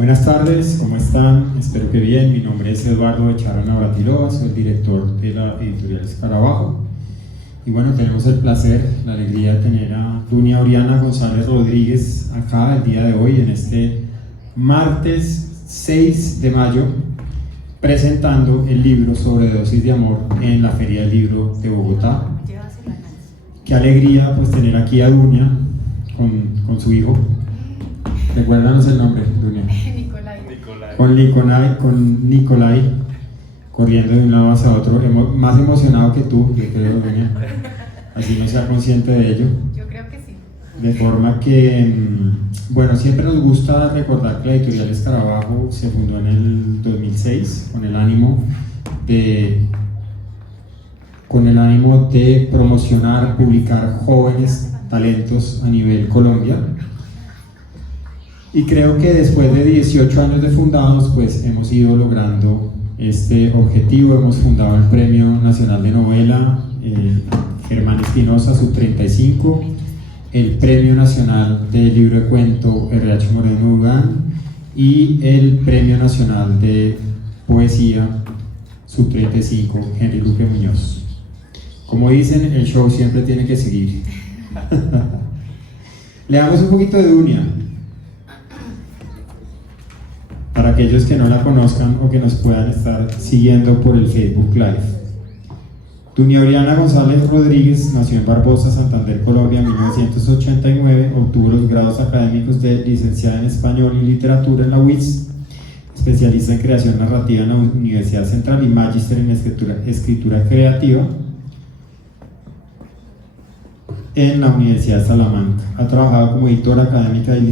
Buenas tardes, ¿cómo están? Espero que bien. Mi nombre es Eduardo Echara Navratilova, soy el director de la editorial Escarabajo. Y bueno, tenemos el placer, la alegría de tener a Dunia Oriana González Rodríguez acá el día de hoy, en este martes 6 de mayo, presentando el libro Sobre Dosis de Amor en la Feria del Libro de Bogotá. Qué alegría pues tener aquí a Dunia con su hijo. Recuérdanos el nombre, Dunia. Con Nicolai, corriendo de un lado hacia otro, más emocionado que tú, yo creo, Dunia. Así no sea consciente de ello. Yo creo que sí. De forma que, bueno, siempre nos gusta recordar que la editorial Escarabajo se fundó en el 2006 con el ánimo de promocionar, publicar jóvenes talentos a nivel Colombia. Y creo que después de 18 años de fundados, pues hemos ido logrando este objetivo. Hemos fundado el Premio Nacional de Novela Germán Espinosa, sub 35, el Premio Nacional de Libro de Cuento RH Moreno Ugán y el Premio Nacional de Poesía sub 35 Henry Luque Muñoz. Como dicen, el show siempre tiene que seguir. Leamos un poquito de Dunia, para aquellos que no la conozcan o que nos puedan estar siguiendo por el Facebook Live. Dunia Oriana González Rodríguez nació en Barbosa, Santander, Colombia, en 1989. Obtuvo los grados académicos de licenciada en Español y Literatura en la UIS, especialista en creación narrativa en la Universidad Central y magíster en escritura creativa en la Universidad de Salamanca. Ha trabajado como editora académica y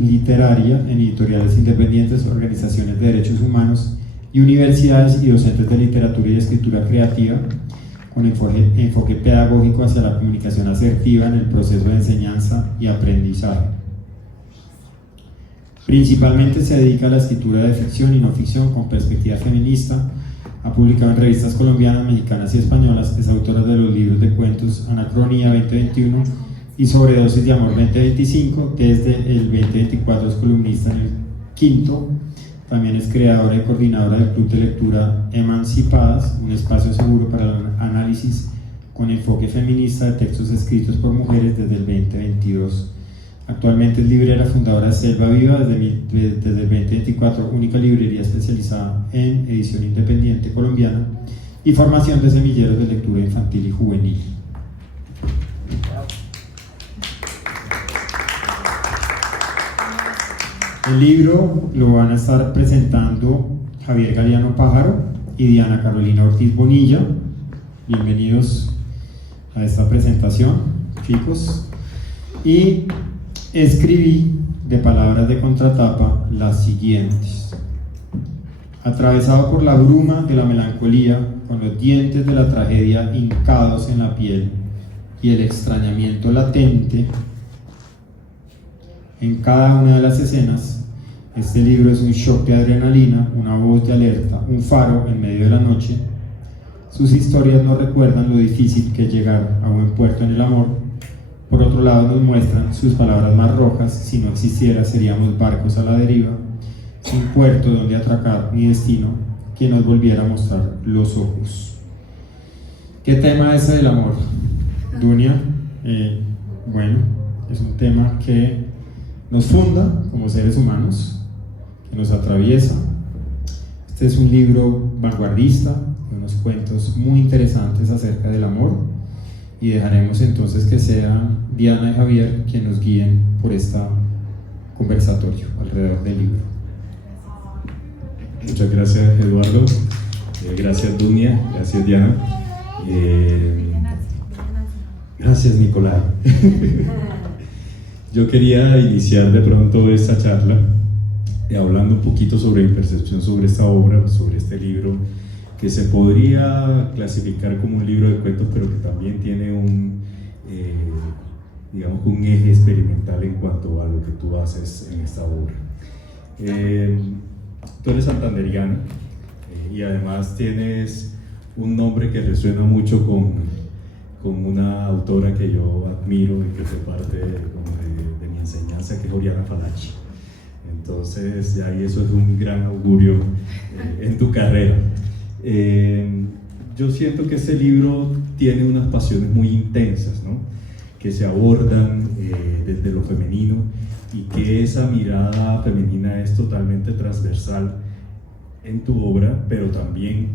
literaria en editoriales independientes, organizaciones de derechos humanos y universidades, y docentes de literatura y escritura creativa con enfoque pedagógico hacia la comunicación asertiva en el proceso de enseñanza y aprendizaje. Principalmente se dedica a la escritura de ficción y no ficción con perspectiva feminista. Ha publicado en revistas colombianas, mexicanas y españolas. Es autora de los libros de cuentos Anacronía 2021 y Sobredosis de Amor 2025. Desde el 2024 es columnista en el Quinto. También es creadora y coordinadora del Club de Lectura Emancipadas, un espacio seguro para el análisis con enfoque feminista de textos escritos por mujeres desde el 2022. Actualmente es librera fundadora de Selva Viva desde el 2024, única librería especializada en edición independiente colombiana y formación de semilleros de lectura infantil y juvenil. El libro lo van a estar presentando Javier Galeano Pájaro y Diana Carolina Ortiz Bonilla. Bienvenidos a esta presentación, chicos. Y escribí de palabras de contratapa las siguientes: atravesado por la bruma de la melancolía, con los dientes de la tragedia hincados en la piel y el extrañamiento latente en cada una de las escenas, este libro es un shock de adrenalina, una voz de alerta, un faro en medio de la noche. Sus historias nos recuerdan lo difícil que es llegar a buen puerto en el amor. Por otro lado, nos muestran sus palabras más rojas: si no existiera, seríamos barcos a la deriva, sin puerto donde atracar ni destino que nos volviera a mostrar los ojos. ¿Qué tema es el amor, Dunia? Bueno, es un tema que nos funda como seres humanos, que nos atraviesa. Este es un libro vanguardista, de unos cuentos muy interesantes acerca del amor, y dejaremos entonces que sean Diana y Javier quienes nos guíen por este conversatorio alrededor del libro. Muchas gracias, Eduardo. Gracias, Dunia. Gracias, Diana. Gracias, Nicolai. Yo quería iniciar de pronto esta charla hablando un poquito sobre mi percepción sobre esta obra, sobre este libro, que se podría clasificar como un libro de cuentos, pero que también tiene digamos, un eje experimental en cuanto a lo que tú haces en esta obra. Tú eres santanderiana y además tienes un nombre que resuena mucho con una autora que yo admiro y que fue parte de mi enseñanza, que es Oriana Fallaci. Entonces, ya y eso es un gran augurio en tu carrera. Yo siento que este libro tiene unas pasiones muy intensas, ¿no? Que se abordan desde lo femenino, y que esa mirada femenina es totalmente transversal en tu obra, pero también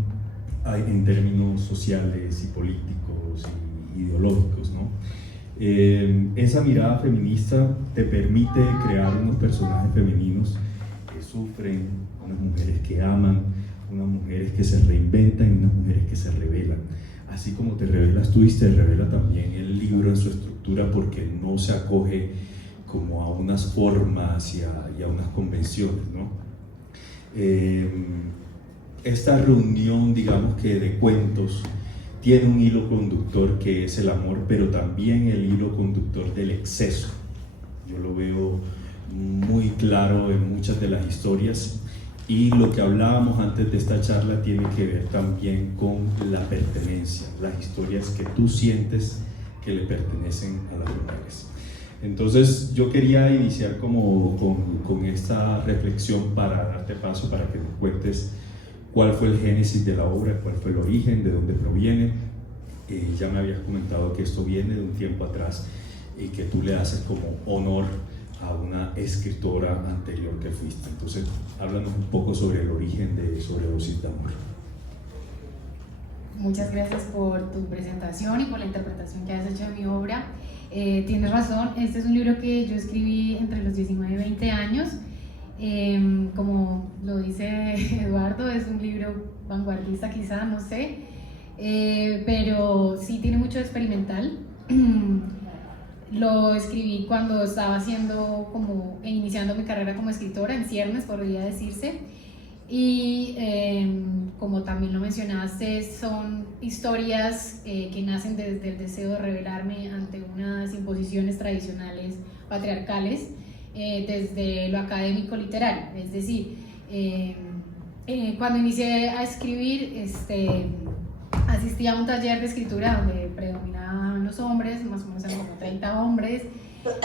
en términos sociales y políticos y ideológicos, ¿no? Esa mirada feminista te permite crear unos personajes femeninos que sufren, unas mujeres que aman, unas mujeres que se reinventan y unas mujeres que se rebelan. Así como te revelas tú, y te revela también el libro en su estructura, porque no se acoge como a unas formas y a unas convenciones, ¿no? Esta reunión, digamos que de cuentos, tiene un hilo conductor que es el amor, pero también el hilo conductor del exceso. Yo lo veo muy claro en muchas de las historias, y lo que hablábamos antes de esta charla tiene que ver también con la pertenencia, las historias que tú sientes que le pertenecen a las mujeres. Entonces yo quería iniciar con esta reflexión para darte paso, para que nos cuentes cuál fue el génesis de la obra, cuál fue el origen, de dónde proviene. Ya me habías comentado que esto viene de un tiempo atrás y que tú le haces como honor a una escritora anterior que fuiste. Entonces, háblanos un poco sobre el origen de Sobredosis de Amor. Muchas gracias por tu presentación y por la interpretación que has hecho de mi obra. Tienes razón, este es un libro que yo escribí entre los 19 y 20 años. Como lo dice Eduardo, es un libro vanguardista quizá, no sé, pero sí tiene mucho experimental. Lo escribí cuando estaba iniciando mi carrera como escritora, en ciernes podría decirse, y como también lo mencionaste, son historias que nacen desde el deseo de rebelarme ante unas imposiciones tradicionales patriarcales, desde lo académico literario. Es decir, cuando inicié a escribir, asistí a un taller de escritura donde predominaban los hombres, más o menos eran como 30 hombres,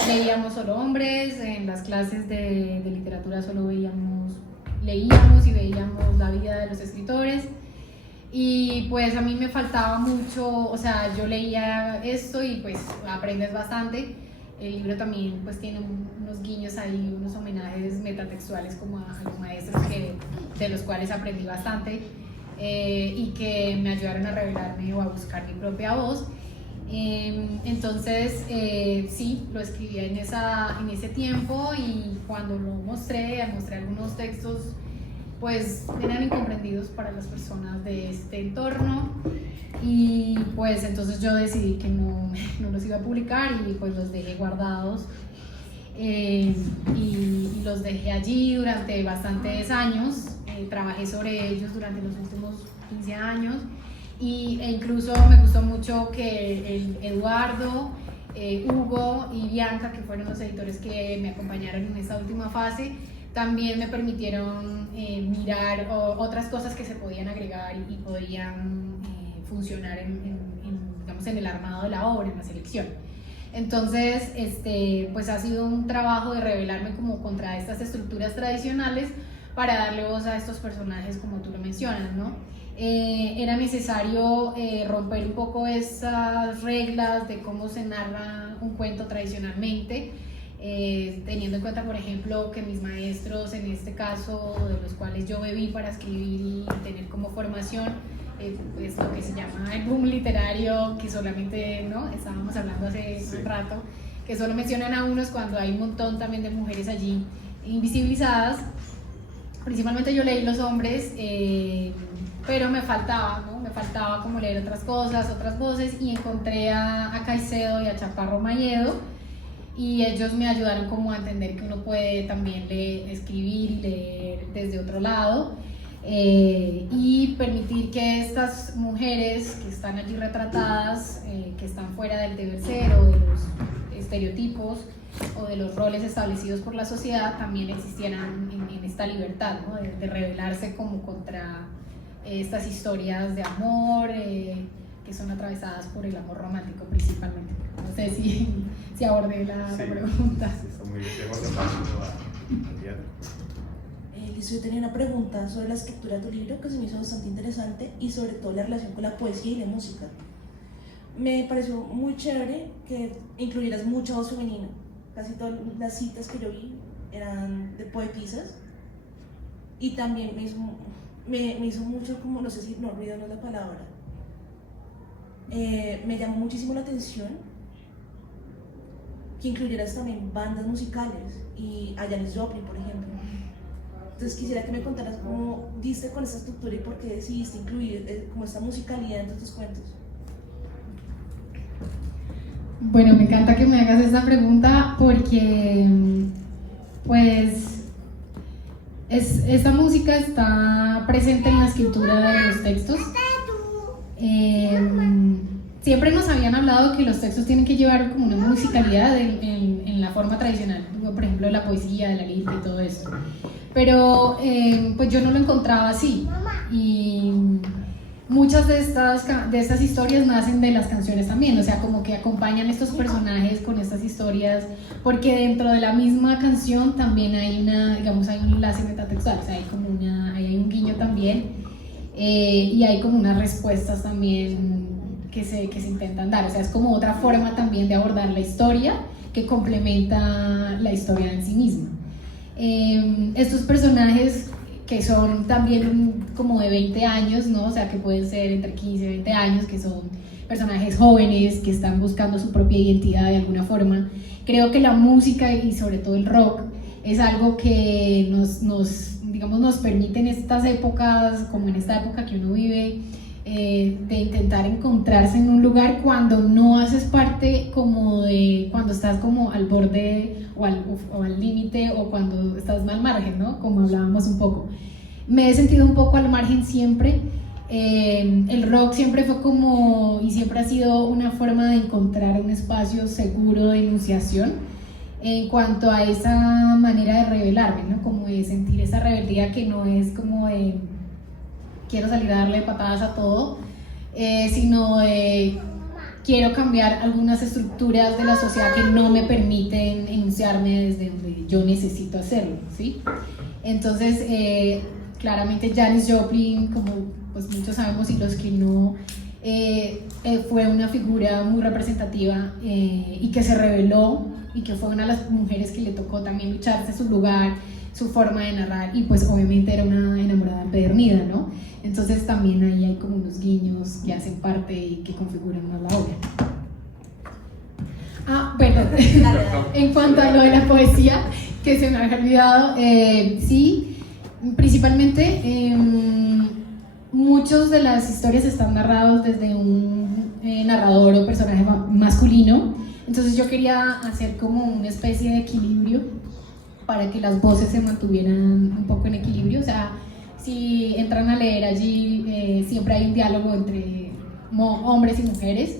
leíamos solo hombres, en las clases de literatura solo leíamos y veíamos la vida de los escritores, y pues a mí me faltaba mucho, o sea, yo leía esto y pues aprendes bastante. El libro también pues tiene unos guiños ahí, unos homenajes metatextuales como a los maestros de los cuales aprendí bastante, y que me ayudaron a revelarme o a buscar mi propia voz. Entonces sí, lo escribí en ese tiempo, y cuando lo mostré algunos textos, pues eran incomprendidos para las personas de este entorno, y pues entonces yo decidí que no los iba a publicar, y pues los dejé guardados, y los dejé allí durante bastantes años. Trabajé sobre ellos durante los últimos 15 años, e incluso me gustó mucho que Eduardo, Hugo y Bianca, que fueron los editores que me acompañaron en esta última fase, también me permitieron mirar otras cosas que se podían agregar y podían funcionar digamos, en el armado de la obra, en la selección. Entonces, pues ha sido un trabajo de rebelarme como contra estas estructuras tradicionales para darle voz a estos personajes como tú lo mencionas, ¿no? Era necesario romper un poco esas reglas de cómo se narra un cuento tradicionalmente, teniendo en cuenta, por ejemplo, que mis maestros, en este caso, de los cuales yo bebí para escribir y tener como formación, pues lo que se llama el boom literario, que solamente, ¿no? Estábamos hablando hace un rato, que solo mencionan a unos cuando hay un montón también de mujeres allí invisibilizadas. Principalmente yo leí los hombres, pero me faltaba, ¿no? Me faltaba como leer otras cosas, otras voces, y encontré a Caicedo y a Chaparro Mayedo, y ellos me ayudaron como a entender que uno puede también escribir y leer desde otro lado, y permitir que estas mujeres que están allí retratadas, que están fuera del deber ser o de los estereotipos o de los roles establecidos por la sociedad, también existieran en esta libertad, ¿no? de rebelarse como contra estas historias de amor, que son atravesadas por el amor romántico principalmente. No sé si abordé la pregunta. Sí, está muy bien. Yo tenía una pregunta sobre la escritura de tu libro que se me hizo bastante interesante y sobre todo la relación con la poesía y la música. Me pareció muy chévere que incluyeras mucha voz femenina. Casi todas las citas que yo vi eran de poetisas y también me hizo mucho como, no sé si no ruido no es la palabra, me llamó muchísimo la atención que incluyeras también bandas musicales y a Janis Joplin, por ejemplo. Entonces quisiera que me contaras cómo diste con esta estructura y por qué decidiste incluir como esta musicalidad en tus cuentos. Bueno, me encanta que me hagas esta pregunta porque pues esta música está presente en la escritura de los textos. Siempre nos habían hablado que los textos tienen que llevar como una musicalidad en la forma tradicional, por ejemplo de la poesía, de la lírica y todo eso. Pero pues yo no lo encontraba así y muchas de estas historias nacen de las canciones también, o sea, como que acompañan estos personajes con estas historias, porque dentro de la misma canción también hay hay un enlace metatextual, o sea, hay un guiño también y hay como unas respuestas también que se intentan dar, o sea, es como otra forma también de abordar la historia que complementa la historia en sí misma. Estos personajes que son también como de 20 años, ¿no? O sea, que pueden ser entre 15 y 20 años, que son personajes jóvenes que están buscando su propia identidad de alguna forma. Creo que la música y sobre todo el rock es algo que nos permite en estas épocas, como en esta época que uno vive, de intentar encontrarse en un lugar cuando no haces parte como de, cuando estás como al borde o al límite o cuando estás al margen, ¿no? Como hablábamos un poco. Me he sentido un poco al margen siempre. El rock siempre fue como, y siempre ha sido una forma de encontrar un espacio seguro de enunciación en cuanto a esa manera de rebelarme, ¿no? Como de sentir esa rebeldía que no es como de quiero salir a darle patadas a todo, sino de quiero cambiar algunas estructuras de la sociedad que no me permiten enunciarme desde donde yo necesito hacerlo, ¿sí? Entonces, claramente Janis Joplin, como pues muchos sabemos y los que no, fue una figura muy representativa y que se rebeló y que fue una de las mujeres que le tocó también lucharse su lugar, su forma de narrar y pues obviamente era una enamorada empedernida, ¿no? Entonces también ahí hay como unos guiños que hacen parte y que configuran más la obra. Perdón, en cuanto a lo de la poesía, que se me había olvidado, sí, principalmente muchas de las historias están narradas desde un narrador o personaje masculino, entonces yo quería hacer como una especie de equilibrio para que las voces se mantuvieran un poco en equilibrio, o sea, si entran a leer allí siempre hay un diálogo entre hombres y mujeres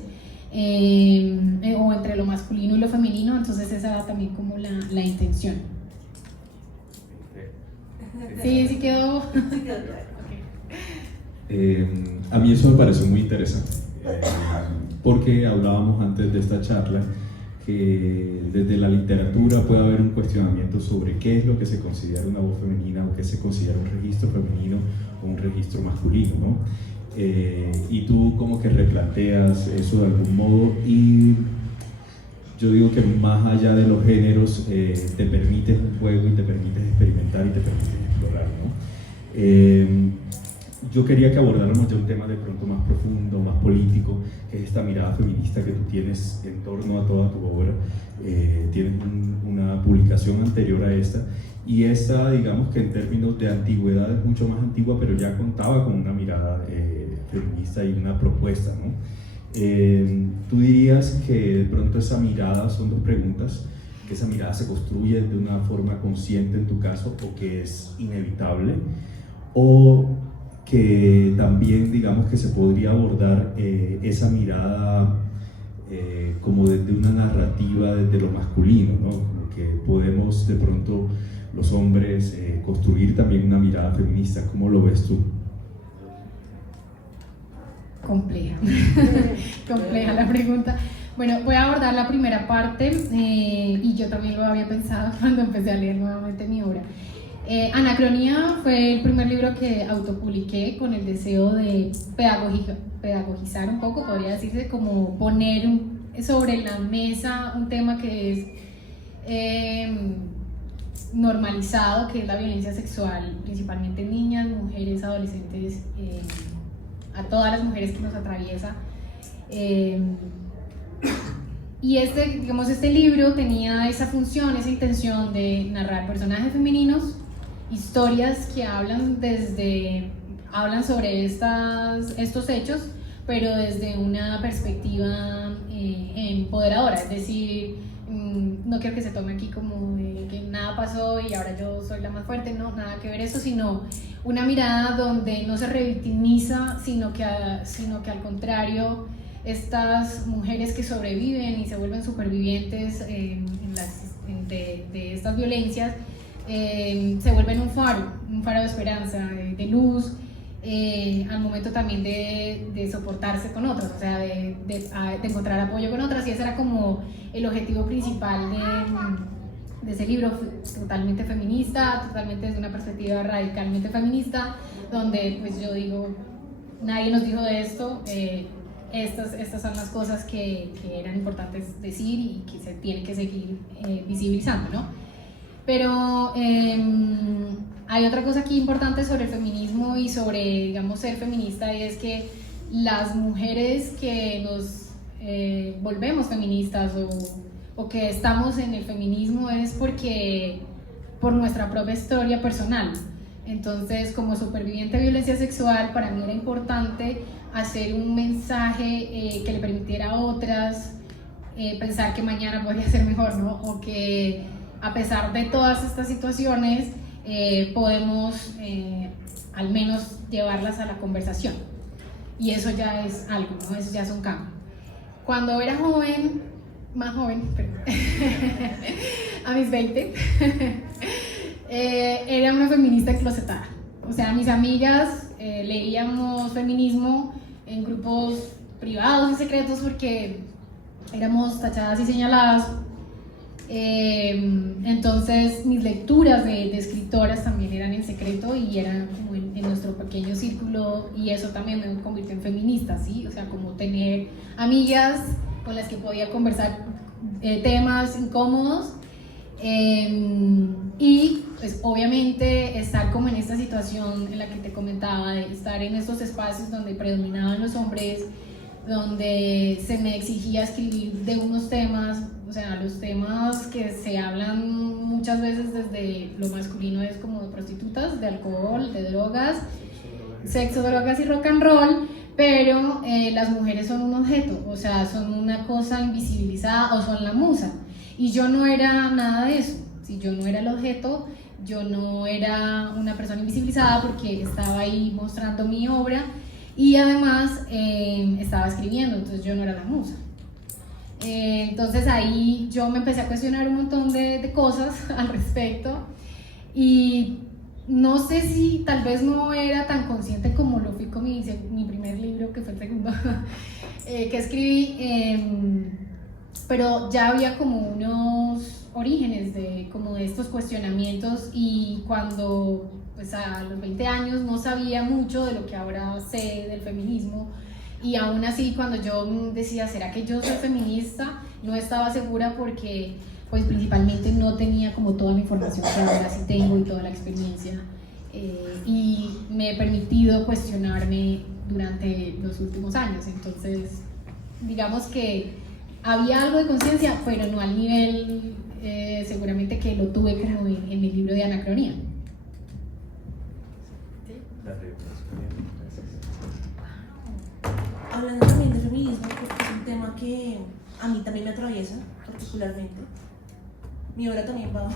o entre lo masculino y lo femenino, entonces esa era también como la intención. Sí quedó. A mí eso me pareció muy interesante porque hablábamos antes de esta charla que desde la literatura puede haber un cuestionamiento sobre qué es lo que se considera una voz femenina o qué se considera un registro femenino o un registro masculino, ¿no? Y tú como que replanteas eso de algún modo y yo digo que más allá de los géneros te permites un juego y te permites experimentar y te permites explorar, ¿no? Yo quería que abordáramos ya un tema de pronto más profundo, más político, que es esta mirada feminista que tú tienes en torno a toda tu obra. Tienes una publicación anterior a esta, y esta, digamos que en términos de antigüedad es mucho más antigua, pero ya contaba con una mirada feminista y una propuesta, ¿no? Tú dirías que de pronto esa mirada, son dos preguntas, que esa mirada se construye de una forma consciente en tu caso, o que es inevitable, o que también digamos que se podría abordar esa mirada como desde una narrativa desde lo masculino, ¿no? Como que podemos de pronto los hombres construir también una mirada feminista. ¿Cómo lo ves tú? Compleja la pregunta. Bueno, voy a abordar la primera parte y yo también lo había pensado cuando empecé a leer nuevamente mi obra. Anacronía fue el primer libro que autopubliqué con el deseo de pedagogizar un poco, podría decirse, como poner sobre la mesa un tema que es normalizado, que es la violencia sexual, principalmente en niñas, mujeres, adolescentes, a todas las mujeres que nos atraviesa. Y este libro tenía esa función, esa intención de narrar personajes femeninos, historias que hablan sobre estos hechos, pero desde una perspectiva empoderadora, es decir, no quiero que se tome aquí como de que nada pasó y ahora yo soy la más fuerte, no, nada que ver eso, sino una mirada donde no se revictimiza, sino que al contrario, estas mujeres que sobreviven y se vuelven supervivientes de estas violencias, se vuelven un faro de esperanza, de luz, al momento también de soportarse con otras, o sea, de encontrar apoyo con otras, y ese era como el objetivo principal de ese libro, totalmente feminista, totalmente desde una perspectiva radicalmente feminista, donde pues yo digo, nadie nos dijo de esto, estas son las cosas que eran importantes decir y que se tienen que seguir visibilizando, ¿no? Pero hay otra cosa aquí importante sobre el feminismo y sobre, digamos, ser feminista, y es que las mujeres que nos volvemos feministas o que estamos en el feminismo es por nuestra propia historia personal. Entonces, como superviviente de violencia sexual, para mí era importante hacer un mensaje que le permitiera a otras pensar que mañana podría ser mejor, ¿no? O que a pesar de todas estas situaciones podemos al menos llevarlas a la conversación, y eso ya es algo, ¿no? Eso ya es un cambio. Cuando era joven, más joven, a mis 20, era una feminista enclosetada. O sea, mis amigas leíamos feminismo en grupos privados y secretos porque éramos tachadas y señaladas. Entonces mis lecturas de escritoras también eran en secreto y eran como en nuestro pequeño círculo, y eso también me convirtió en feminista, ¿sí? O sea, como tener amigas con las que podía conversar temas incómodos, y pues obviamente estar como en esta situación en la que te comentaba, de estar en estos espacios donde predominaban los hombres, donde se me exigía escribir de unos temas, o sea, los temas que se hablan muchas veces desde lo masculino es como de prostitutas, de alcohol, de drogas, sexo, drogas y rock and roll, pero las mujeres son un objeto, o sea, son una cosa invisibilizada o son la musa, y yo no era nada de eso. Si yo no era el objeto, yo no era una persona invisibilizada porque estaba ahí mostrando mi obra y además estaba escribiendo, entonces yo no era la musa. Entonces ahí yo me empecé a cuestionar un montón de cosas al respecto, y no sé si tal vez no era tan consciente como lo fui con mi primer libro, que fue el segundo que escribí, pero ya había como unos orígenes de estos cuestionamientos, y cuando pues a los 20 años no sabía mucho de lo que ahora sé del feminismo, y aún así cuando yo decía, ¿será que yo soy feminista? No estaba segura porque pues principalmente no tenía como toda la información que ahora sí tengo y toda la experiencia, y me he permitido cuestionarme durante los últimos años. Entonces digamos que había algo de conciencia, pero no al nivel seguramente que lo tuve como en el libro de Anacronía. Hablando también de feminismo, porque es un tema que a mí también me atraviesa particularmente. Mi obra también va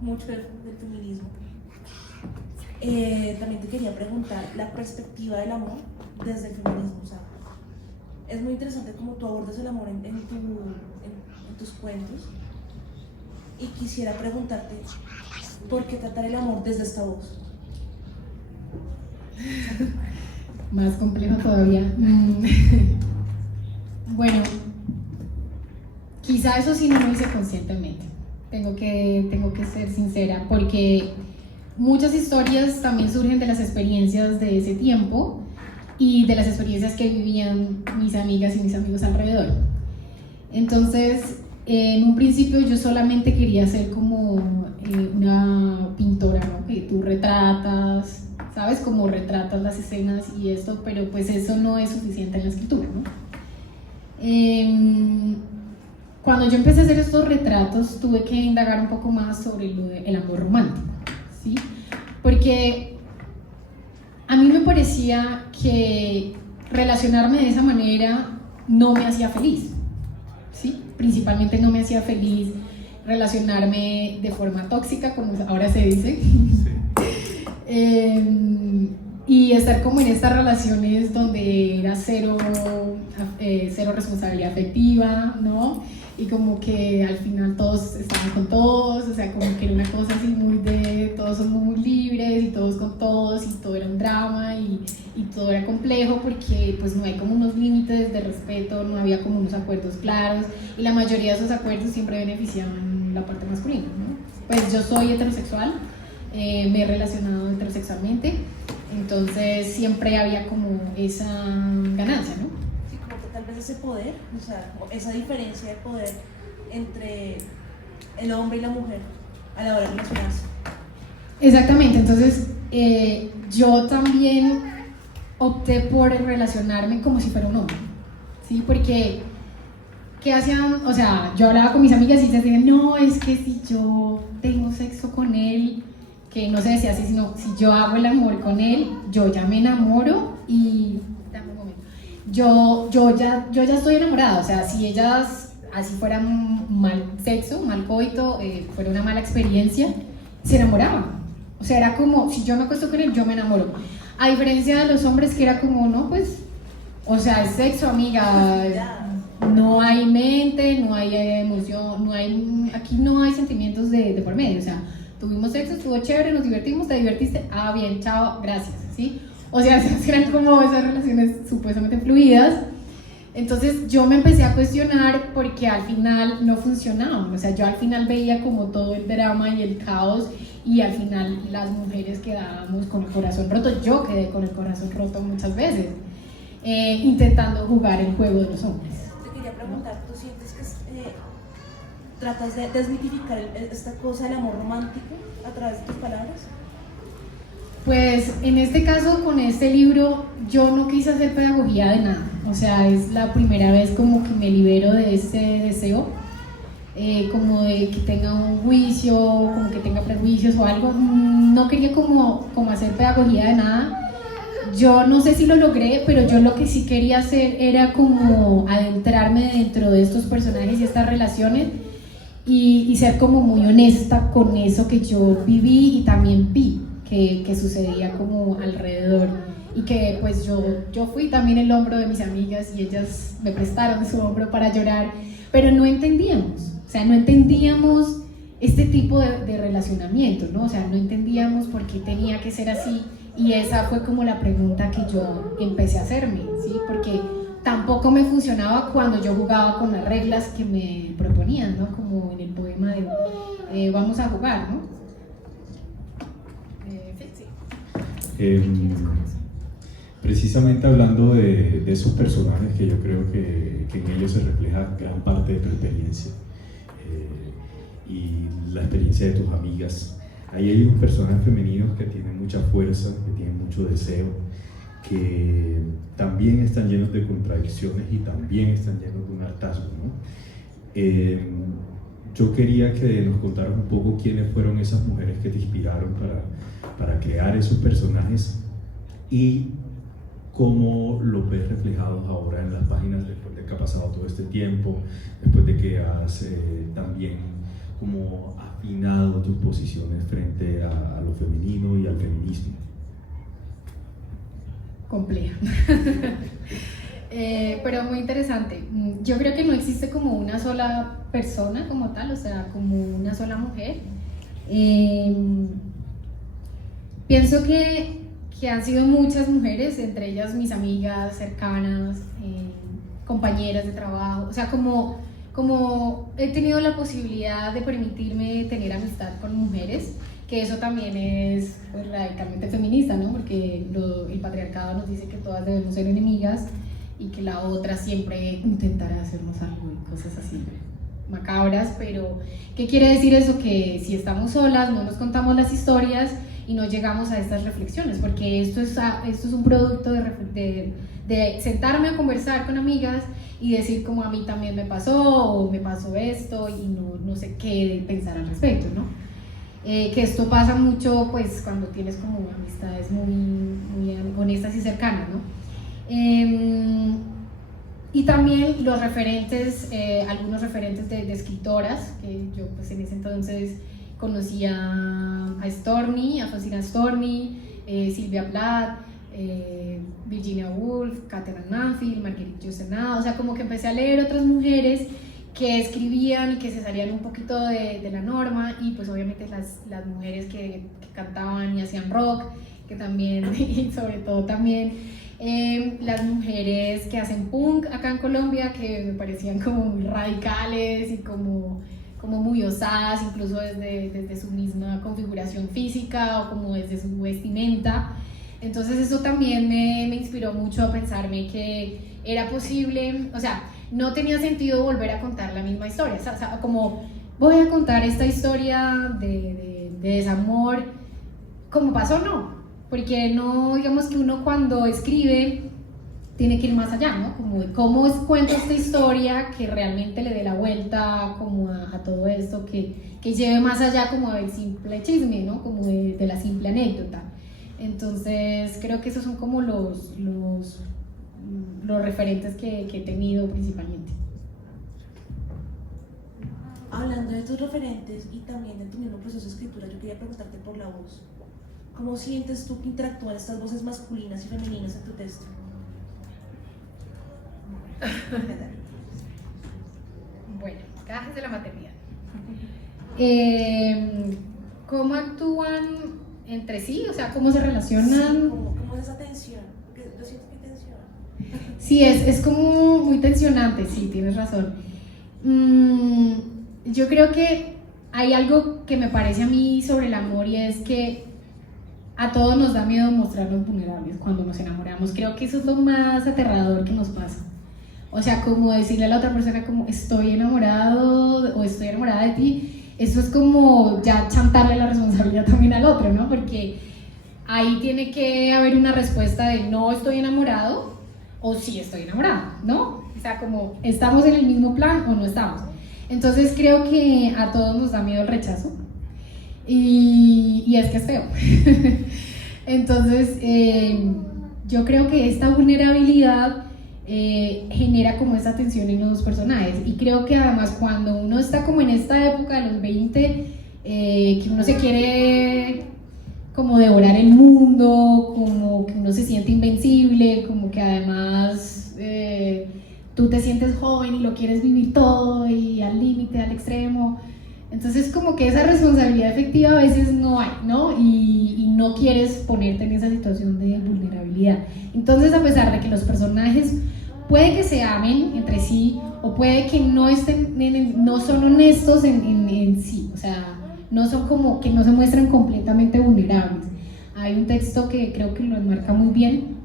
mucho del feminismo. También te quería preguntar la perspectiva del amor desde el feminismo. O sea, es muy interesante cómo tú abordas el amor en tus cuentos, y quisiera preguntarte por qué tratar el amor desde esta voz. Más complejo todavía. Bueno, quizá eso sí no lo hice conscientemente, tengo que ser sincera, porque muchas historias también surgen de las experiencias de ese tiempo y de las experiencias que vivían mis amigas y mis amigos alrededor. Entonces, en un principio yo solamente quería ser como una pintora, ¿no? Que tú retratas, ¿sabes? Como retratas las escenas y esto, pero pues eso no es suficiente en la escritura, ¿no? Cuando yo empecé a hacer estos retratos, tuve que indagar un poco más sobre el amor romántico, ¿sí? Porque a mí me parecía que relacionarme de esa manera no me hacía feliz, ¿sí? Principalmente no me hacía feliz relacionarme de forma tóxica, como ahora se dice, y estar como en estas relaciones donde era cero responsabilidad afectiva, ¿no? Y como que al final todos estaban con todos, o sea, como que era una cosa así muy de todos somos muy libres y todos con todos y todo era un drama y todo era complejo porque pues no hay como unos límites de respeto, no había como unos acuerdos claros y la mayoría de esos acuerdos siempre beneficiaban la parte masculina, ¿no? Pues yo soy heterosexual, me he relacionado heterosexualmente, entonces siempre había como esa ganancia, ¿no? Sí, como que tal vez ese poder, o sea, esa diferencia de poder entre el hombre y la mujer a la hora de relacionarse. Exactamente, entonces yo también opté por relacionarme como si fuera un hombre, ¿sí? Porque, ¿qué hacían? O sea, yo hablaba con mis amigas y ellas decían, no, es que si yo tengo sexo con él, que no se decía así, sino si yo hago el amor con él, yo ya me enamoro y, dame un momento, yo ya estoy enamorada, o sea, si ellas así fueran mal sexo, mal coito, fuera una mala experiencia, se enamoraban. O sea, era como, si yo me acuesto con él, yo me enamoro. A diferencia de los hombres que era como, no, pues, o sea, es sexo, amiga, no hay mente, no hay emoción, aquí no hay sentimientos de por medio, o sea, tuvimos sexo, estuvo chévere, nos divertimos, te divertiste, ah, bien, chao, gracias, ¿sí? O sea, eran como esas relaciones supuestamente fluidas. Entonces yo me empecé a cuestionar porque al final no funcionaban, o sea, yo al final veía como todo el drama y el caos y al final las mujeres quedábamos con el corazón roto, yo quedé con el corazón roto muchas veces, intentando jugar el juego de los hombres. Te quería preguntar, ¿tú sientes que tratas de desmitificar esta cosa del amor romántico a través de tus palabras? Pues en este caso, con este libro, yo no quise hacer pedagogía de nada, o sea, es la primera vez como que me libero de ese deseo, como de que tenga un juicio, como que tenga prejuicios o algo, no quería como hacer pedagogía de nada. Yo no sé si lo logré, pero yo lo que sí quería hacer era como adentrarme dentro de estos personajes y estas relaciones y ser como muy honesta con eso que yo viví y también vi que sucedía como alrededor y que pues yo fui también el hombro de mis amigas y ellas me prestaron su hombro para llorar, pero no entendíamos, o sea, no entendíamos este tipo de relacionamiento, ¿no? O sea, no entendíamos por qué tenía que ser así y esa fue como la pregunta que yo empecé a hacerme, ¿sí? Porque tampoco me funcionaba cuando yo jugaba con las reglas que me proponían, ¿no? Como en el poema de vamos a jugar, ¿no? Precisamente hablando de esos personajes que yo creo que en ellos se refleja gran parte de tu experiencia y la experiencia de tus amigas. Ahí hay unos personajes femeninos que tienen mucha fuerza, que tienen mucho deseo, que también están llenos de contradicciones y también están llenos de un hartazgo, ¿no? Yo quería que nos contaras un poco quiénes fueron esas mujeres que te inspiraron para crear esos personajes y cómo los ves reflejados ahora en las páginas después de que ha pasado todo este tiempo, después de que has también como afinado tus posiciones frente a lo femenino y al feminismo. Compleja. Pero muy interesante. Yo creo que no existe como una sola persona como tal, o sea, como una sola mujer. Pienso que han sido muchas mujeres, entre ellas mis amigas cercanas, compañeras de trabajo, o sea, como como he tenido la posibilidad de permitirme tener amistad con mujeres, que eso también es pues, radicalmente feminista, ¿no? Porque el patriarcado nos dice que todas debemos ser enemigas y que la otra siempre intentará hacernos algo y cosas así macabras, pero ¿qué quiere decir eso? Que si estamos solas, no nos contamos las historias y no llegamos a estas reflexiones, porque esto es un producto de sentarme a conversar con amigas y decir como a mí también me pasó o me pasó esto y no sé qué pensar al respecto, ¿no? Que esto pasa mucho pues cuando tienes como amistades muy honestas y cercanas, ¿no? Y también los referentes, algunos referentes de escritoras, que yo pues en ese entonces conocía a Storni, a Faustina Storni, Silvia Plath, Virginia Woolf, Catherine Nanfield, Marguerite Yourcenar, o sea, como que empecé a leer otras mujeres que escribían y que se salían un poquito de la norma, y pues obviamente las mujeres que cantaban y hacían rock, que también, y sobre todo también las mujeres que hacen punk acá en Colombia, que me parecían como muy radicales y como muy osadas, incluso desde su misma configuración física o como desde su vestimenta. Entonces eso también me inspiró mucho a pensarme que era posible, o sea, no tenía sentido volver a contar la misma historia, o sea, como voy a contar esta historia de desamor, como pasó, no, porque no, digamos que uno cuando escribe tiene que ir más allá, ¿no? Como de cómo cuento esta historia que realmente le dé la vuelta como a todo esto, que lleve más allá como del simple chisme, ¿no? Como de la simple anécdota. Entonces creo que esos son como los referentes que he tenido principalmente. Hablando de tus referentes y también de tu mismo proceso de escritura, yo quería preguntarte por la voz. ¿Cómo sientes tú que interactúan estas voces masculinas y femeninas en tu texto? Bueno, gajes de la maternidad. ¿Cómo actúan entre sí? O sea, ¿cómo se relacionan? Sí, ¿cómo es esa tensión? Porque yo siento que hay tensión. Sí, es como muy tensionante, sí, tienes razón. Yo creo que hay algo que me parece a mí sobre el amor, y es que a todos nos da miedo mostrarnos vulnerables cuando nos enamoramos. Creo que eso es lo más aterrador que nos pasa. O sea, como decirle a la otra persona como estoy enamorado o estoy enamorada de ti, eso es como ya chantarle la responsabilidad también al otro, ¿no? Porque ahí tiene que haber una respuesta de no estoy enamorado o sí estoy enamorado, ¿no? O sea, como estamos en el mismo plan o no estamos. Entonces creo que a todos nos da miedo el rechazo y es que es feo. Entonces yo creo que esta vulnerabilidad genera como esa tensión en los personajes, y creo que además cuando uno está como en esta época de los 20, que uno se quiere como devorar el mundo, como que uno se siente invencible, como que además tú te sientes joven y lo quieres vivir todo y al límite, al extremo, entonces como que esa responsabilidad efectiva a veces no hay, ¿no? Y no quieres ponerte en esa situación de vulnerabilidad. Entonces, a pesar de que los personajes puede que se amen entre sí o puede que no son honestos en sí, o sea, no son como que no se muestran completamente vulnerables. Hay un texto que creo que lo enmarca muy bien,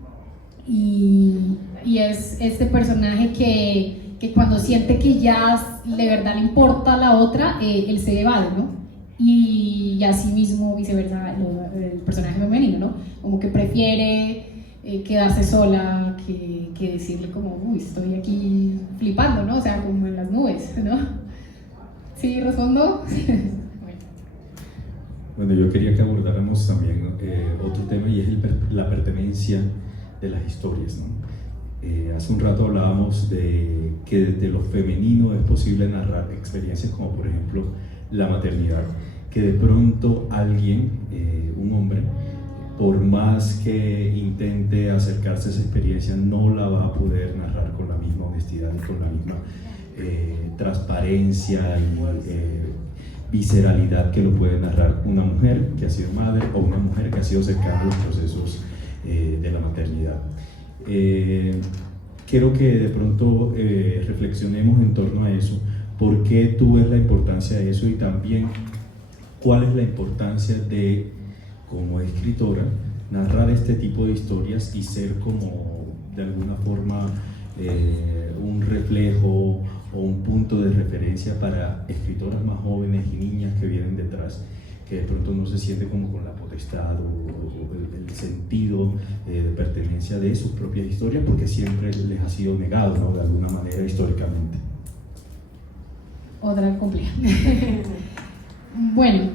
y es este personaje que cuando siente que ya de verdad le importa a la otra, él se evade, ¿no? Y así mismo viceversa el personaje femenino, ¿no? Como que prefiere quedarse sola que decirle como, uy, estoy aquí flipando, ¿no? O sea, como en las nubes, ¿no? ¿Sí respondo? Bueno, yo quería que abordáramos también otro tema, y es la pertenencia de las historias, ¿no? Hace un rato hablábamos de que desde lo femenino es posible narrar experiencias como por ejemplo la maternidad, que de pronto alguien, un hombre, por más que intente acercarse a esa experiencia, no la va a poder narrar con la misma honestidad y con la misma transparencia y visceralidad que lo puede narrar una mujer que ha sido madre o una mujer que ha sido cercana a los procesos de la maternidad. quiero que de pronto reflexionemos en torno a eso. ¿Por qué tú ves la importancia de eso? Y también, ¿cuál es la importancia de, como escritora, narrar este tipo de historias y ser como, de alguna forma, un reflejo o un punto de referencia para escritoras más jóvenes y niñas que vienen detrás, que de pronto no se sienten como con la potestad o el sentido de pertenencia de sus propias historias, porque siempre les ha sido negado, ¿no?, de alguna manera históricamente? Otra compleja. Bueno,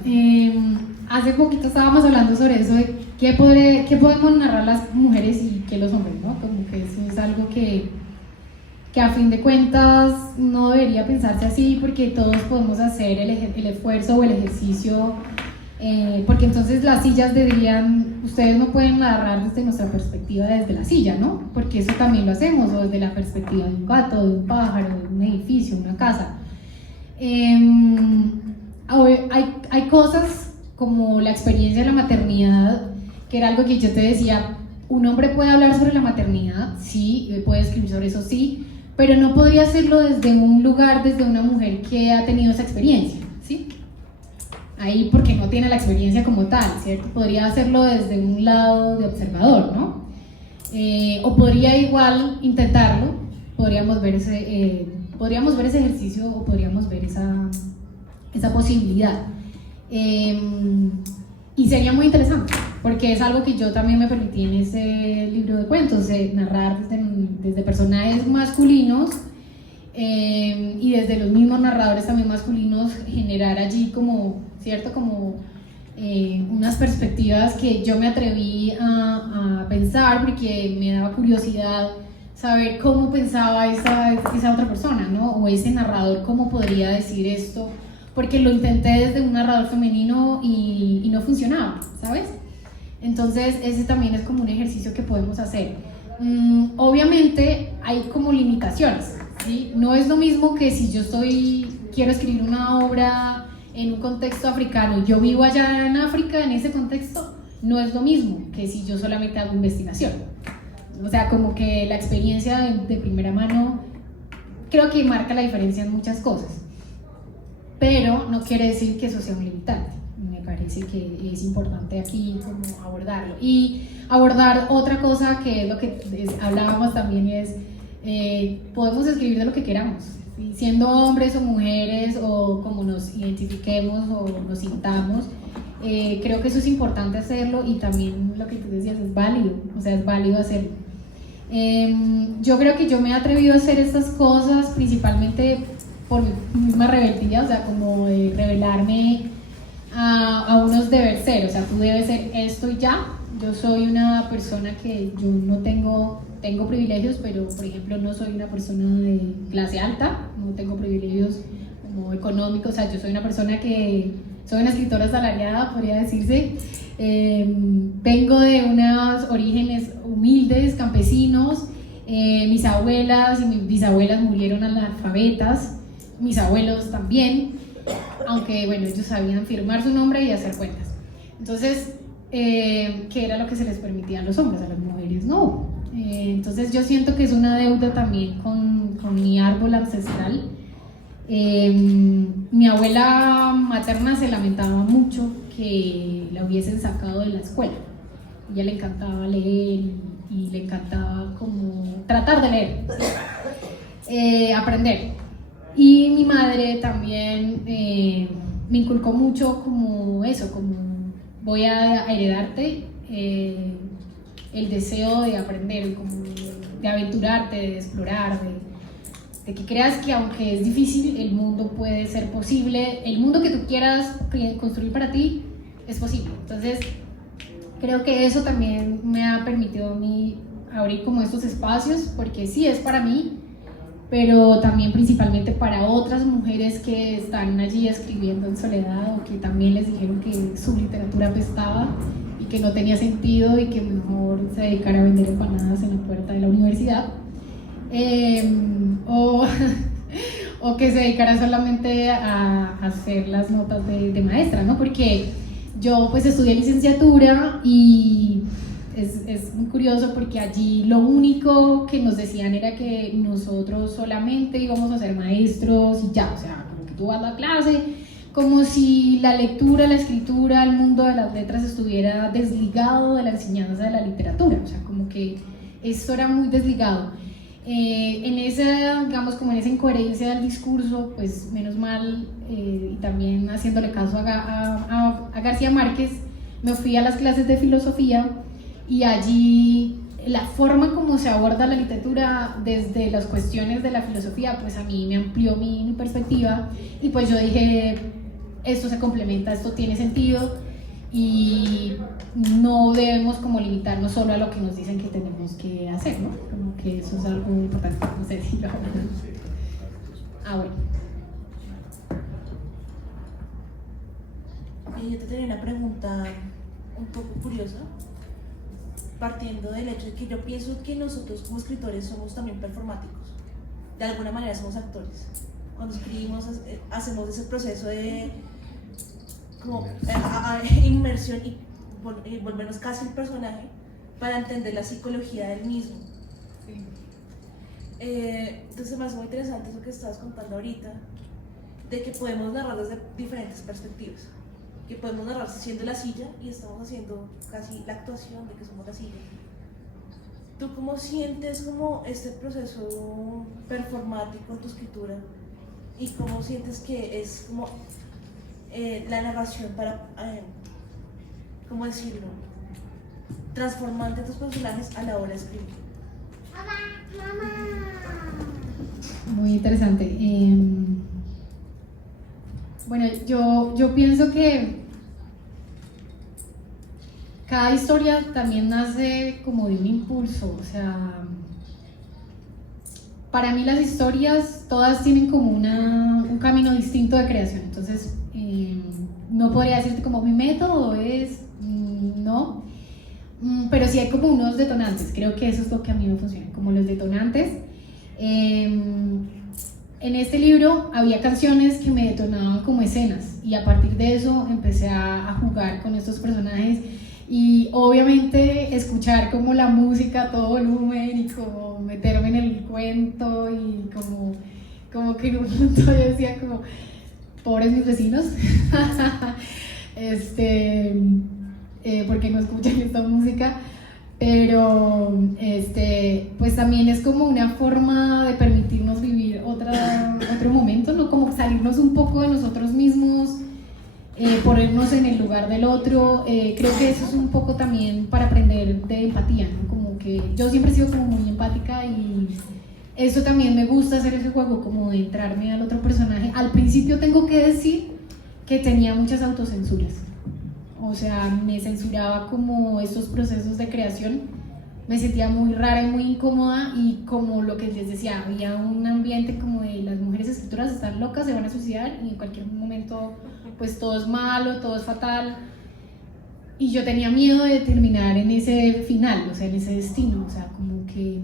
hace poquito estábamos hablando sobre eso de qué podemos narrar las mujeres y qué los hombres, ¿no? Como que eso es algo que a fin de cuentas no debería pensarse así, porque todos podemos hacer el esfuerzo o el ejercicio, porque entonces las sillas ustedes no pueden narrar desde nuestra perspectiva desde la silla, ¿no? Porque eso también lo hacemos, o desde la perspectiva de un gato, de un pájaro, de un edificio, una casa. Hay cosas como la experiencia de la maternidad, que era algo que yo te decía, un hombre puede hablar sobre la maternidad, sí, puede escribir sobre eso, sí, pero no podría hacerlo desde un lugar, desde una mujer que ha tenido esa experiencia, ¿sí? Ahí porque no tiene la experiencia como tal, ¿cierto? Podría hacerlo desde un lado de observador, ¿no? O podría igual intentarlo, podríamos ver ese ejercicio o podríamos ver esa posibilidad. Y sería muy interesante, porque es algo que yo también me permití en ese libro de cuentos, narrar desde personajes masculinos y desde los mismos narradores también masculinos, generar allí como, ¿cierto? Como unas perspectivas que yo me atreví a pensar, porque me daba curiosidad saber cómo pensaba esa otra persona, ¿no? O ese narrador, cómo podría decir esto, porque lo intenté desde un narrador femenino y no funcionaba, ¿sabes? Entonces ese también es como un ejercicio que podemos hacer. Obviamente hay como limitaciones, ¿sí? No es lo mismo que si yo quiero escribir una obra en un contexto africano, yo vivo allá en África, en ese contexto, no es lo mismo que si yo solamente hago investigación. O sea, como que la experiencia de primera mano creo que marca la diferencia en muchas cosas, pero no quiere decir que eso sea un limitante. Me parece que es importante aquí como abordarlo y abordar otra cosa, que es lo que hablábamos también, y es podemos escribir de lo que queramos, ¿sí? Siendo hombres o mujeres o como nos identifiquemos o nos sintamos. Creo que eso es importante hacerlo, y también lo que tú decías es válido, o sea, es válido hacerlo. Yo creo que yo me he atrevido a hacer estas cosas principalmente por mi misma rebeldía, o sea, como de rebelarme a unos deber ser, o sea, tú debes ser esto y ya. Yo soy una persona que yo no tengo privilegios, pero por ejemplo no soy una persona de clase alta, no tengo privilegios como económicos, o sea, yo soy una persona que soy una escritora asalariada, podría decirse. Vengo de unos orígenes humildes, campesinos. Mis abuelas y mis bisabuelas murieron analfabetas, mis abuelos también, aunque bueno, ellos sabían firmar su nombre y hacer cuentas. Entonces, ¿qué era lo que se les permitía a los hombres? A las mujeres no. Entonces yo siento que es una deuda también con mi árbol ancestral. Mi abuela materna se lamentaba mucho que la hubiesen sacado de la escuela. A ella le encantaba leer y le encantaba como tratar de leer, ¿sí? Aprender. Y mi madre también me inculcó mucho como eso, como voy a heredarte el deseo de aprender, como de aventurarte, de explorar, de que creas que aunque es difícil, el mundo puede ser posible, el mundo que tú quieras construir para ti es posible. Entonces creo que eso también me ha permitido a mí abrir como estos espacios, porque sí es para mí, pero también principalmente para otras mujeres que están allí escribiendo en soledad, o que también les dijeron que su literatura apestaba y que no tenía sentido y que mejor se dedicara a vender empanadas en la puerta de la universidad, o que se dedicara solamente a hacer las notas de maestra, ¿no? Porque yo pues estudié licenciatura y es muy curioso porque allí lo único que nos decían era que nosotros solamente íbamos a ser maestros y ya, o sea, como que tú vas a la clase, como si la lectura, la escritura, el mundo de las letras estuviera desligado de la enseñanza de la literatura, o sea, como que esto era muy desligado. En esa, digamos, como en esa incoherencia del discurso, pues menos mal, y también haciéndole caso a García Márquez, me fui a las clases de filosofía y allí la forma como se aborda la literatura desde las cuestiones de la filosofía, pues a mí me amplió mi perspectiva y pues yo dije, esto se complementa, esto tiene sentido y no debemos como limitarnos solo a lo que nos dicen que tenemos que hacer, ¿no? Como que eso es algo importante, no sé si lo... bueno. Yo te tenía una pregunta un poco curiosa, partiendo del hecho de que yo pienso que nosotros como escritores somos también performáticos, de alguna manera somos actores. Cuando escribimos hacemos ese proceso de como inmersión y volvernos casi el personaje para entender la psicología del mismo. Sí. Entonces me hace muy interesante eso que estabas contando ahorita, de que podemos narrar desde diferentes perspectivas, que podemos narrar siendo la silla y estamos haciendo casi la actuación de que somos la silla. ¿Tú cómo sientes como este proceso performático en tu escritura y cómo sientes que es como la narración para, ¿cómo decirlo?, transformante a tus personajes a la hora de escribir? Muy interesante. Bueno, yo pienso que cada historia también nace como de un impulso, o sea, para mí las historias todas tienen como un camino distinto de creación, entonces no podría decirte como mi método es, no, pero sí hay como unos detonantes, creo que eso es lo que a mí me funciona, como los detonantes. En este libro había canciones que me detonaban como escenas y a partir de eso empecé a jugar con estos personajes y obviamente escuchar como la música a todo volumen y como meterme en el cuento y como que en un punto yo decía como pobres mis vecinos porque no escuchan esta música, pero pues también es como una forma de permitirnos vivir otro momento, ¿no? Como salirnos un poco de nosotros mismos, ponernos en el lugar del otro. Creo que eso es un poco también para aprender de empatía, ¿no? Como que yo siempre he sido como muy empática y eso también me gusta hacer ese juego, como de entrarme al otro personaje. Al principio tengo que decir que tenía muchas autocensuras, o sea, me censuraba como estos procesos de creación, me sentía muy rara y muy incómoda y como lo que les decía, había un ambiente como de las mujeres escritoras están locas, se van a suicidar y en cualquier momento pues todo es malo, todo es fatal y yo tenía miedo de terminar en ese final, o sea, en ese destino, o sea, como que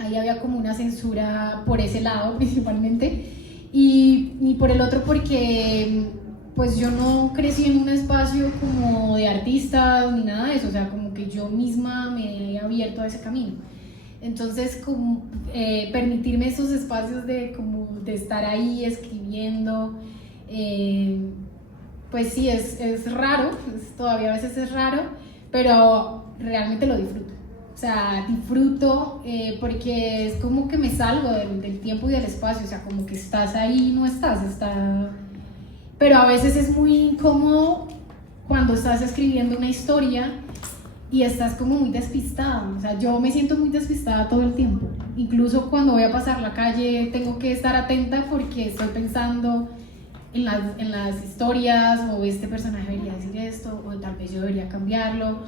ahí había como una censura por ese lado principalmente y por el otro porque pues yo no crecí en un espacio como de artistas ni nada de eso, o sea, como que yo misma me he abierto a ese camino. Entonces, como, permitirme esos espacios de estar ahí escribiendo, pues sí, es raro, todavía a veces es raro, pero realmente lo disfruto. O sea, disfruto porque es como que me salgo del tiempo y del espacio, o sea, como que estás ahí y no estás, pero a veces es muy incómodo cuando estás escribiendo una historia y estás como muy despistada, o sea, yo me siento muy despistada todo el tiempo, incluso cuando voy a pasar la calle tengo que estar atenta porque estoy pensando en las historias o este personaje debería decir esto o tal vez yo debería cambiarlo,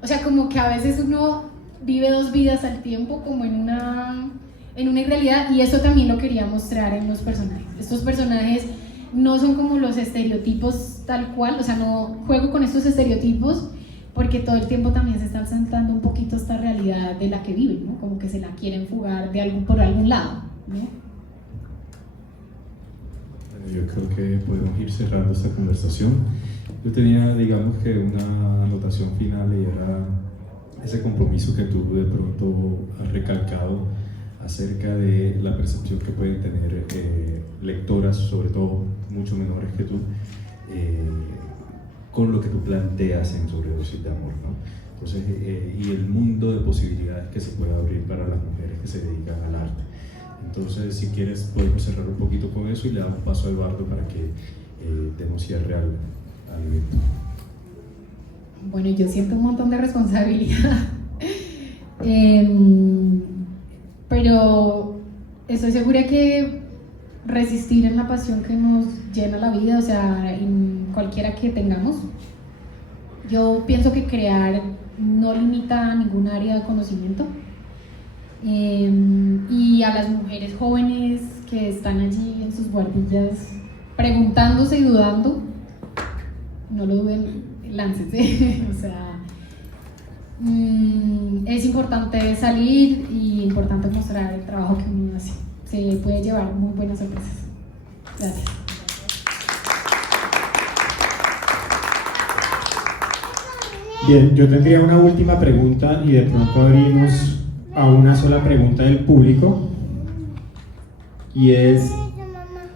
o sea, como que a veces uno vive dos vidas al tiempo como en una irrealidad y eso también lo quería mostrar en los personajes. Estos personajes no son como los estereotipos tal cual, o sea, no juego con estos estereotipos porque todo el tiempo también se está saltando un poquito esta realidad de la que viven, ¿no? Como que se la quieren fugar por algún lado, ¿no? Bueno, yo creo que podemos ir cerrando esta conversación. Yo tenía, digamos que una anotación final y era ese compromiso que tú de pronto has recalcado acerca de la percepción que pueden tener lectoras, sobre todo mucho menores que tú, con lo que tú planteas en Sobredosis de Amor, ¿no? Entonces, y el mundo de posibilidades que se puede abrir para las mujeres que se dedican al arte. Entonces, si quieres, podemos cerrar un poquito con eso y le damos paso a Eduardo para que demos cierre al evento. Bueno, yo siento un montón de responsabilidad, pero estoy segura que resistir en la pasión que nos llena la vida, o sea, en cualquiera que tengamos. Yo pienso que crear no limita a ningún área de conocimiento, y a las mujeres jóvenes que están allí en sus guardillas preguntándose y dudando, no lo duden, láncense. O sea, es importante salir y importante mostrar el trabajo que uno hace. Se puede llevar muy buenas sorpresas. Gracias. Bien, yo tendría una última pregunta y de pronto abrimos a una sola pregunta del público, y es: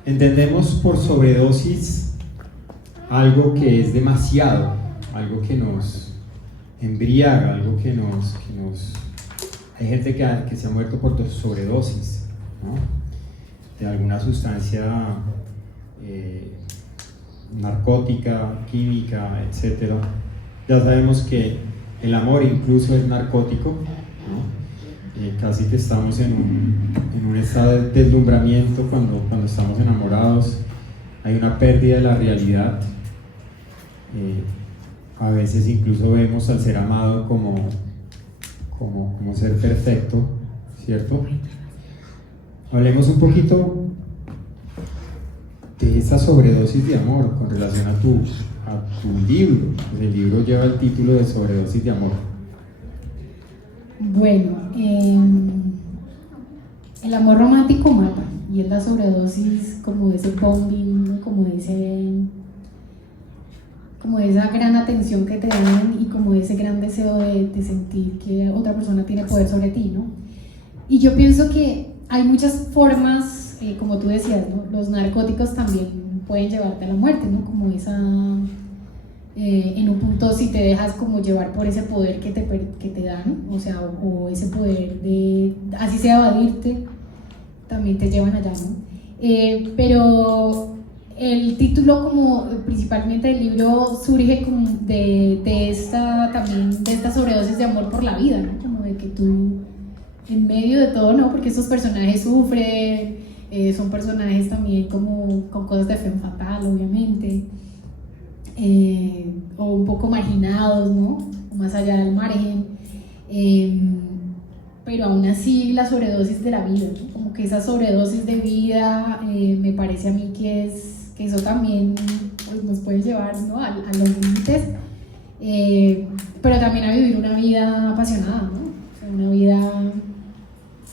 entendemos por sobredosis algo que es demasiado, algo que nos embriaga, algo que nos... Hay gente que se ha muerto por sobredosis, ¿no?, de alguna sustancia narcótica, química, etc. Ya sabemos que el amor incluso es narcótico, ¿no? Casi que estamos en un estado de deslumbramiento cuando estamos enamorados. Hay una pérdida de la realidad. A veces incluso vemos al ser amado como ser perfecto, ¿cierto? Hablemos un poquito de esa sobredosis de amor con relación a tu libro. Pues el libro lleva el título de Sobredosis de Amor. Bueno, el amor romántico mata, y es la sobredosis como de ese bonding, ¿no?, como de esa gran atención que te dan, y como de ese gran deseo de sentir que otra persona tiene poder sobre ti, ¿no? Y yo pienso que hay muchas formas, como tú decías, ¿no? Los narcóticos también pueden llevarte a la muerte, ¿no? Como esa... en un punto, si te dejas como llevar por ese poder que te dan, o sea, o ese poder de, así sea, evadirte, también te llevan allá, ¿no? Pero el título, como principalmente del libro, surge como de esta sobredosis de amor por la vida, ¿no? Como de que tú, en medio de todo, ¿no? Porque estos personajes sufren, son personajes también como con cosas de femme fatal, obviamente. O un poco marginados, ¿no?, más allá del margen, pero aún así la sobredosis de la vida, ¿no? Como que esa sobredosis de vida, me parece a mí que eso también, pues, nos puede llevar, ¿no?, a los límites, pero también a vivir una vida apasionada, ¿no? O sea, una vida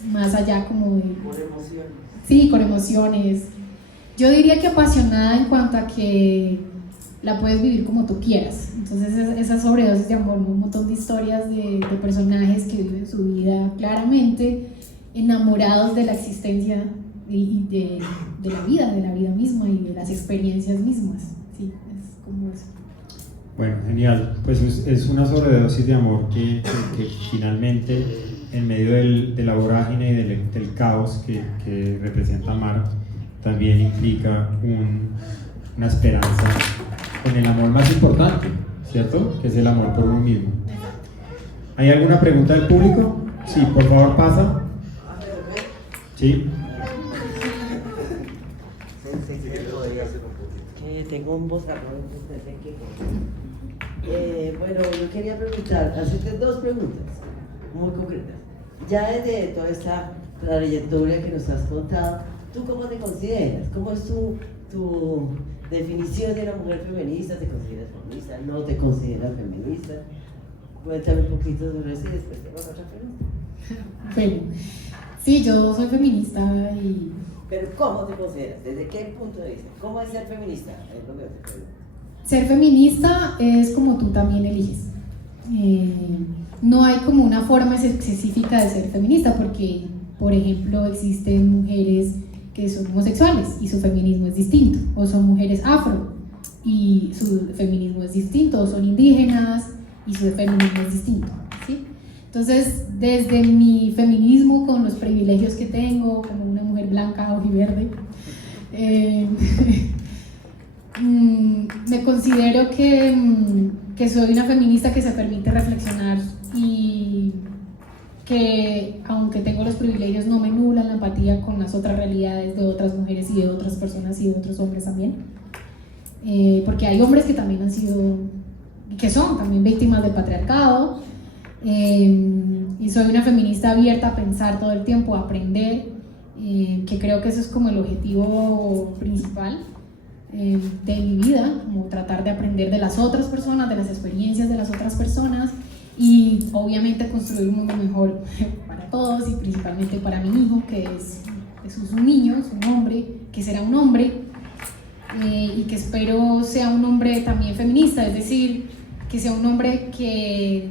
más allá como de... Con emociones. Sí, con emociones. Yo diría que apasionada en cuanto a que la puedes vivir como tú quieras. Entonces esa sobredosis de amor, ¿no? Un montón de historias de personajes que viven su vida claramente enamorados de la existencia y de la vida misma y de las experiencias mismas. Sí, es como eso. Bueno, genial. Pues es una sobredosis de amor que finalmente, en medio de la vorágine y del caos que representa amar, también implica una esperanza en el amor más importante, ¿cierto? Que es el amor por uno mismo. ¿Hay alguna pregunta del público? Sí, por favor, pasa. Sí. Tengo un bozarrón. Bueno, yo quería preguntar, hacerte dos preguntas muy concretas. Ya desde toda esta trayectoria que nos has contado, ¿tú cómo te consideras? ¿Cómo es tu definición de una mujer feminista? ¿Te consideras feminista? ¿No te consideras feminista? Cuéntame un poquito sobre eso y después te vas a otra pregunta. Bueno, sí, yo soy feminista y... Pero ¿cómo te consideras? ¿Desde qué punto de vista? ¿Cómo es ser feminista? Es lo que te pregunto. Ser feminista es como tú también eliges. No hay como una forma específica de ser feminista, porque, por ejemplo, existen mujeres que son homosexuales y su feminismo es distinto, o son mujeres afro y su feminismo es distinto, o son indígenas y su feminismo es distinto, ¿sí? Entonces, desde mi feminismo, con los privilegios que tengo como una mujer blanca, ojiverde, me considero que soy una feminista que se permite reflexionar y que, aunque tengo los privilegios, no me nulan la empatía con las otras realidades de otras mujeres y de otras personas y de otros hombres también, porque hay hombres que también han sido, que son también víctimas del patriarcado, y soy una feminista abierta a pensar todo el tiempo, a aprender, que creo que eso es como el objetivo principal de mi vida, como tratar de aprender de las otras personas, de las experiencias de las otras personas, y obviamente construir un mundo mejor para todos y principalmente para mi hijo, que es un niño, es un hombre, que será un hombre, y que espero sea un hombre también feminista, es decir, que sea un hombre que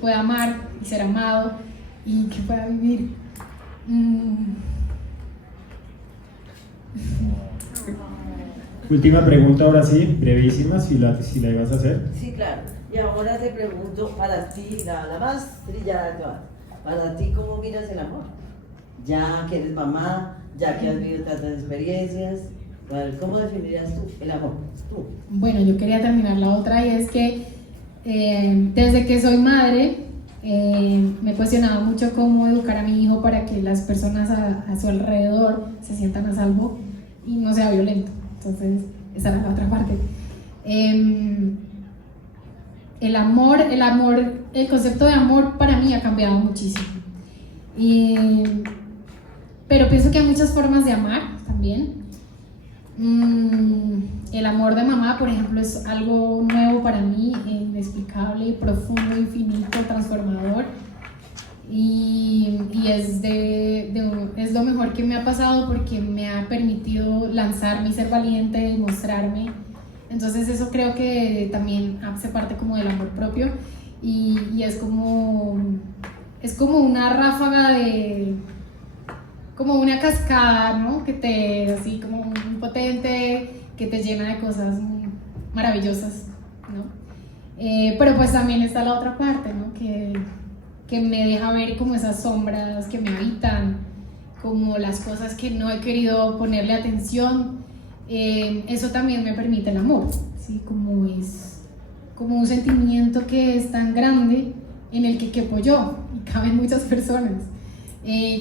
pueda amar y ser amado y que pueda vivir. Última pregunta, ahora sí, brevísima, si la ibas a hacer. Sí, claro. Y ahora te pregunto, para ti, la más trillada de todas, para ti, ¿cómo miras el amor? Ya que eres mamá, ya que has vivido tantas experiencias, ¿cómo definirías tú el amor? Tú. Bueno, yo quería terminar la otra, y es que desde que soy madre me he cuestionado mucho cómo educar a mi hijo para que las personas a su alrededor se sientan a salvo y no sea violento. Entonces, esa era la otra parte. El concepto de amor para mí ha cambiado muchísimo. Pero pienso que hay muchas formas de amar también. El amor de mamá, por ejemplo, es algo nuevo para mí, inexplicable, profundo, infinito, transformador. Y es lo mejor que me ha pasado, porque me ha permitido lanzarme y ser valiente y mostrarme. Entonces eso creo que también hace parte como del amor propio, y es como una ráfaga como una cascada, ¿no? Así como un potente, que te llena de cosas maravillosas, ¿no? Pero pues también está la otra parte, ¿no? Que me deja ver como esas sombras que me habitan, como las cosas que no he querido ponerle atención. Eso también me permite el amor, ¿sí? Como un sentimiento que es tan grande, en el que quepo yo y caben muchas personas,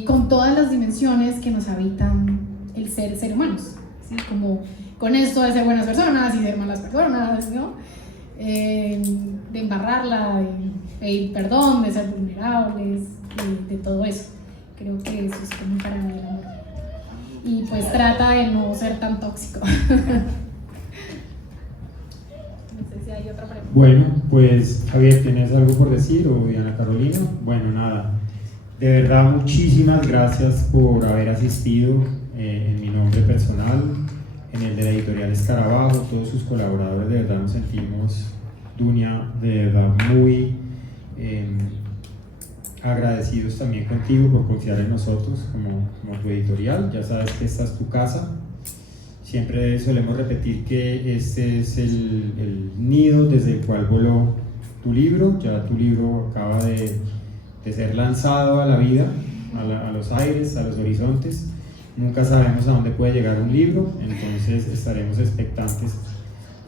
con todas las dimensiones que nos habitan el ser humanos, ¿sí? Como con esto de ser buenas personas y ser malas personas, ¿no? De embarrarla, de pedir perdón, de ser vulnerables, de todo eso. Creo que eso es como para mí el amor. Y pues trata de no ser tan tóxico. No sé si hay otra pregunta. Bueno, pues Javier, ¿tienes algo por decir, o Diana Carolina? Bueno, nada, de verdad muchísimas gracias por haber asistido, en mi nombre personal, en el de la editorial Escarabajo, todos sus colaboradores. De verdad nos sentimos, Dunia, de verdad muy agradecidos también contigo por confiar en nosotros como tu editorial. Ya sabes que esta es tu casa. Siempre solemos repetir que este es el nido desde el cual voló tu libro. Ya tu libro acaba de ser lanzado a la vida, a los aires, a los horizontes. Nunca sabemos a dónde puede llegar un libro, entonces estaremos expectantes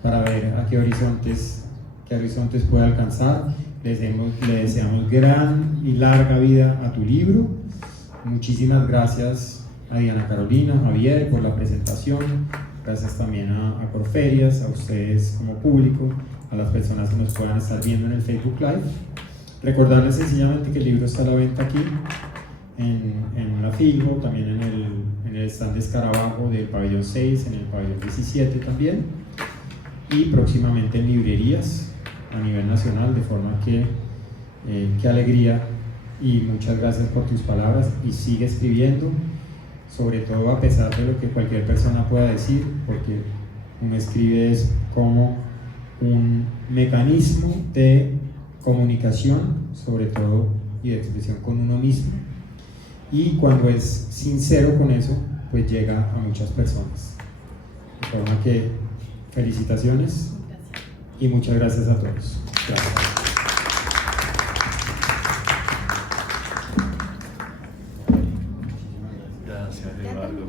para ver a qué horizontes puede alcanzar. Le deseamos gran y larga vida a tu libro. Muchísimas gracias a Diana Carolina, Javier, por la presentación. Gracias también a Corferias, a ustedes como público, a las personas que nos puedan estar viendo en el Facebook Live. Recordarles sencillamente que el libro está a la venta aquí en la Filbo, también en el stand de Escarabajo del pabellón 6, en el pabellón 17 también, y próximamente en librerías a nivel nacional, de forma que qué alegría, y muchas gracias por tus palabras, y sigue escribiendo, sobre todo a pesar de lo que cualquier persona pueda decir, porque uno escribe es como un mecanismo de comunicación, sobre todo, y de expresión con uno mismo. Y cuando es sincero con eso, pues llega a muchas personas. De forma que felicitaciones y muchas gracias a todos. Gracias. Gracias, Eduardo.